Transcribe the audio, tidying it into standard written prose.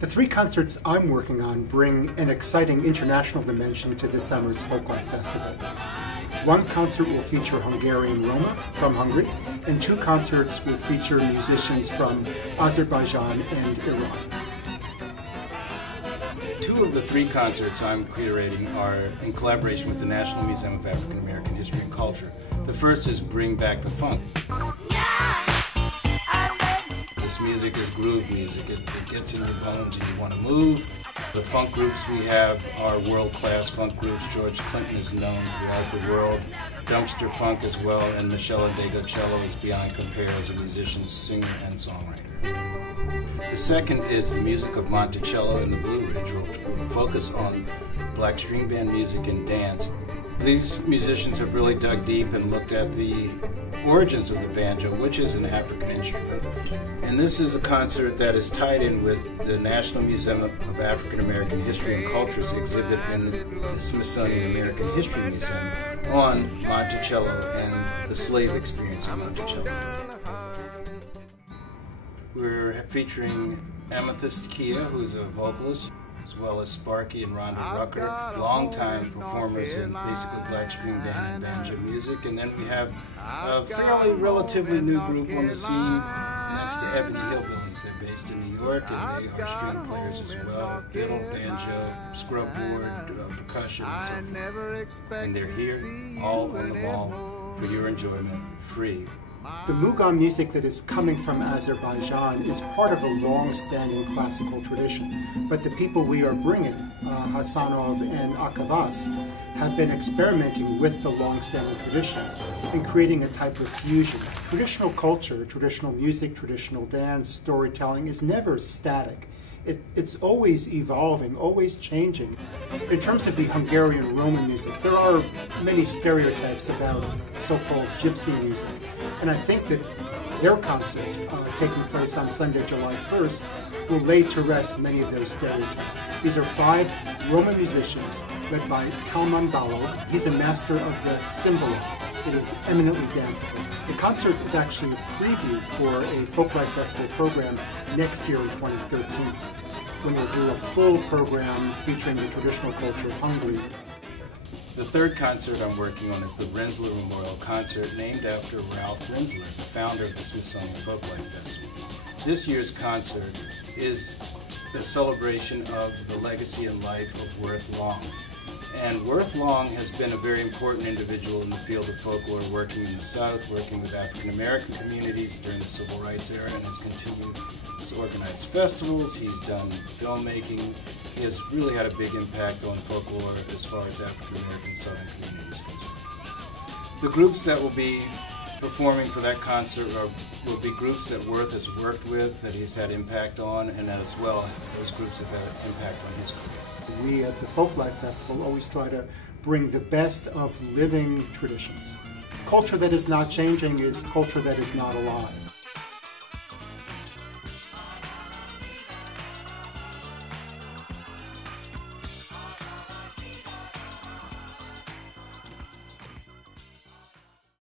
The three concerts I'm working on bring an exciting international dimension to this summer's Folklife Festival. One concert will feature Hungarian Roma from Hungary, and two concerts will feature musicians from Azerbaijan and Iran. Two of the three concerts I'm curating are in collaboration with the National Museum of African American History and Culture. The first is Bring Back the Funk. This music is groove music. It gets in your bones and you want to move. The funk groups we have are world-class funk groups. George Clinton is known throughout the world. Dumpster Funk as well, and Michele Degocello is beyond compare as a musician, singer, and songwriter. The second is the music of Monticello and the Blue Ridge. We'll focus on black string band music and dance. These musicians have really dug deep and looked at the origins of the banjo, which is an African instrument. And this is a concert that is tied in with the National Museum of African American History and Culture's exhibit in the Smithsonian American History Museum on Monticello and the slave experience in Monticello. We're featuring Amethyst Kia, who's a vocalist, as well as Sparky and Rhonda Rucker, longtime performers in basically black string band and banjo music. And then we have a fairly relatively new group on the scene, and that's the Ebony Hillbillies. They're based in New York, and they are string players as well, fiddle, banjo, scrubboard, percussion, and so forth. And they're here, all on the wall, for your enjoyment, free. The Mugham music that is coming from Azerbaijan is part of a long-standing classical tradition, but the people we are bringing, Hasanov and Akhavass, have been experimenting with the long-standing traditions and creating a type of fusion. Traditional culture, traditional music, traditional dance, storytelling is never static. It's always evolving, always changing. In terms of the Hungarian Roman music, there are many stereotypes about so-called gypsy music. And I think that their concert, taking place on Sunday, July 1st, will lay to rest many of those stereotypes. These are five Roma musicians led by Kálmán Balogh. He's a master of the cymbal. It is eminently danceable. The concert is actually a preview for a Folklife Festival program next year in 2013, when we'll do a full program featuring the traditional culture of Hungary. The third concert I'm working on is the Rinzler Memorial Concert, named after Ralph Rinzler, the founder of the Smithsonian Folklife Festival. This year's concert is a celebration of the legacy and life of Worth Long. And Worth Long has been a very important individual in the field of folklore, working in the South, working with African American communities during the Civil Rights era, and has continued to organize festivals. He's done filmmaking. He has really had a big impact on folklore as far as African American Southern communities is concerned. The groups that will be performing for that concert will be groups that Worth has worked with, that he's had impact on, and as well, those groups have had an impact on his career. We at the Folklife Festival always try to bring the best of living traditions. Culture that is not changing is culture that is not alive.